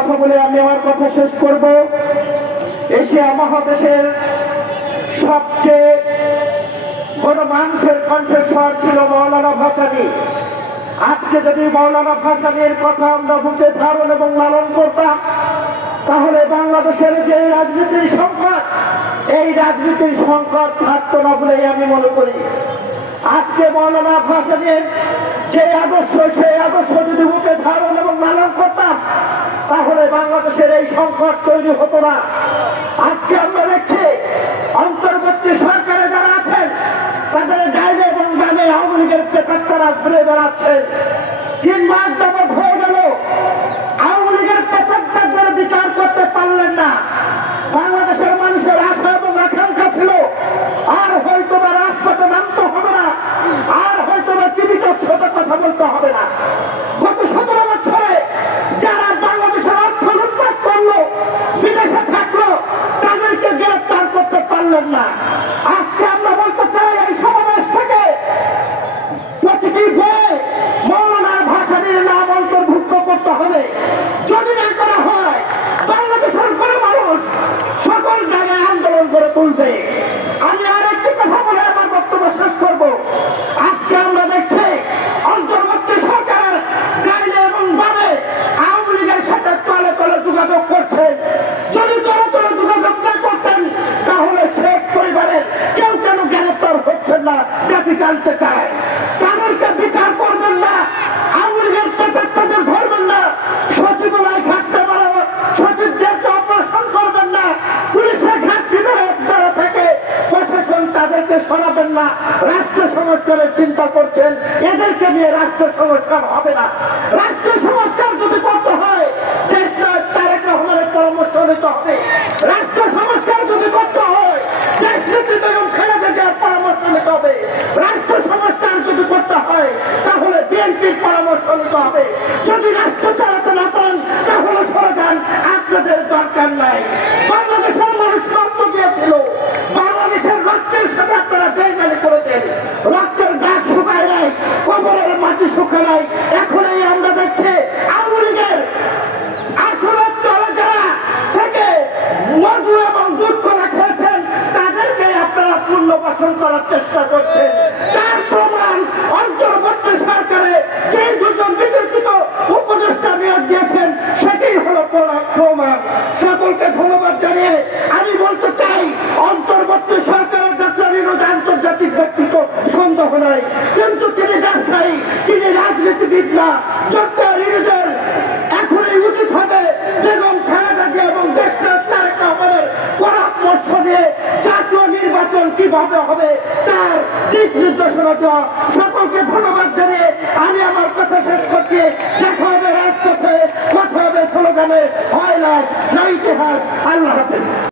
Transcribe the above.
কথা বলে আমি আমার কথা শেষ করব। এশিয়া মহাদেশের সবচেয়ে বড় মানুষের কণ্ঠস্বর ছিল মৌলানা ভাসানী। আজকে যদি মৌলানা ভাসানীর কথা আমরা বুকে ধারণ এবং লালন করতাম, তাহলে বাংলাদেশের যে রাজনীতির সংকট, এই রাজনীতির সংকট থাকতো না বলেই আমি মনে করি। আজকে মৌলানা ভাসানীর যে আদর্শ, সেই আদর্শ যদি বুকে ধারণ এবং লালন করতাম, তাহলে বাংলাদেশের এই সংকট তৈরি হতো না। আজকে আমরা দেখছি অন্তর্বর্তী সরকারে যারা আছেন, তাদের ডাইনে এবং বামে আওয়ামী লীগের প্রেতাত্মারা ঘুরে বেড়াচ্ছেন। 3 মাস যাবৎ হয়ে গেল আওয়ামী লীগের প্রেতাত্মাদের বিচার করতে পারলেন না। বাংলাদেশের মানুষের আশা এবং আকাঙ্ক্ষা ছিল আর হয়তো বা রাজপথে নামতে হবে না, আর হয়তো বা টিভিতে ছোট কথা বলতে হবে না। গত 17 বছরে যারা বাংলাদেশের অর্থ লুটপাট করলো, বিদেশে থাকলো, তাদেরকে গ্রেফতার করতে পারলেন না। আজকে আমরা বলতে চাই, এই সমাবেশ থেকে প্রতিটি বই মৌলানা ভাসানীর নাম অন্তর্ভুক্ত করতে হবে। যদি না করা হয়, বাংলাদেশের কোনো মানুষ সকল জায়গায় আন্দোলন করে তুলবে। আমি আর একটি কথা বলে আমার বক্তব্য শেষ করব। আজকে আমরা দেখছি অন্তর্বর্তী সরকারের ডাইনে এবং বামে আওয়ামী লীগের সাথে তলে তলে যোগাযোগ করছেন। যদি তলে তলে যোগাযোগ না করতেন, তাহলে শেখ পরিবারের কেউ কেন গ্রেফতার হচ্ছেন না, জাতি জানতে চায়। তাদেরকে বিচার করবেন না, আওয়ামী লীগের প্রেতাত্মাদের ধরবেন না, সচিবালয় ঘাটতে বাড়াবো, সচিবদেরকে অপারেশন করবেন না, পুলিশের ঘাটতি যারা থেকে প্রশাসন তাদেরকে সরাবেন না। রাষ্ট্র সংস্কারের চিন্তা করছেন, এদেরকে নিয়ে রাষ্ট্র সংস্কার হবে না। রাষ্ট্র সংস্কার যদি করতে হয়, দেশ নয় তারেক রহমানের পরামর্শ নিতে হবে। রাষ্ট্র সংস্কার যদি করতে হয়, দেশ নীতি বেগম খালেদা জিয়ার পরামর্শ নিতে হবে। রাষ্ট্র সংস্কার যদি করতে হয়, তাহলে বিএনপির পরামর্শ নিতে হবে। যদি রাষ্ট্র চালাতে না পারেন, তাহলে সরে যান, আপনাদের দরকার নাই। বাংলাদেশের মানুষ রক্ত দিয়েছিল, বাংলাদেশের রক্তের সাথে আপনারা বেইমানি করেছেন। রক্তের গাছ শুকায় নাই, কবরের মাটি শুকায় নাই। এখনই আমরা দেখছি আওয়ামী লীগের আসলের তলে যারা থেকে মধু এবং দুধ কলা খেয়েছেন, তাদেরকে আপনারা পুনর্বাসন করার চেষ্টা করছেন। তার প্রমাণ অন্তর্বর্তী সরকারে যে 2 জন বিতর্কিত উপদেষ্টা নিয়োগ দিয়েছেন, সেটাই হলো প্রমাণ। সকলকে ধন্যবাদ জানিয়ে আমি বলতে চাই, অন্তর্বর্তী সরকারের যাত্রা বিরোধী আন্তর্জাতিক ব্যক্তিত্ব সন্দেহ নাই, কিন্তু তিনি ব্যবসায়ী, তিনি রাজনীতিবিদ না। নিজের এখনই উচিত হবে বেগম খালেদা জিয়া এবং দেশনাথ তারেক রহমানের পরামর্শ নিয়ে জাতীয় নির্বাচন কিভাবে হবে তার দিক নির্দেশনা দেওয়া। সকলকে ধন্যবাদ জানিয়ে আমি আমার কথা শেষ করছি। দেখা হবে রাজপথে, কথা হবে স্লোগানে, হয় লাভ না ইতিহাস। আল্লাহ হাফেজ।